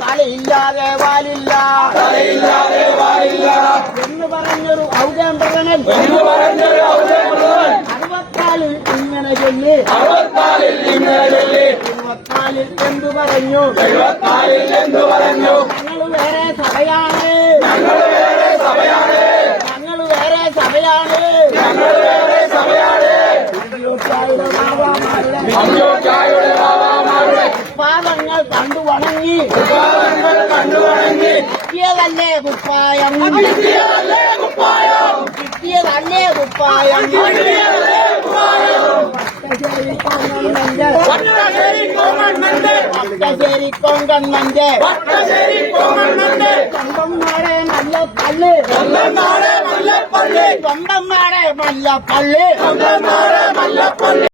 തലയില്ലാതെ വാലില്ല, എന്ന് പറഞ്ഞൊരു ഔദാംബരനൻ 64 ഇങ്ങനെ ചൊല്ലി 74 എന്തു പറഞ്ഞു? ഞങ്ങൾ വേറെ സഭയാണ്, പാദങ്ങൾ കണ്ടു വണങ്ങി കിട്ടിയതല്ലേ കുപ്പായം, കിട്ടിയതല്ലേ കുപ്പായം. വട്ടശ്ശേരി കൊങ്കണ്ണന്റെ സ്വന്തംനാടെ മല്ലപ്പള്ളി, സ്വന്തംനാടെ മല്ലപ്പള്ളി.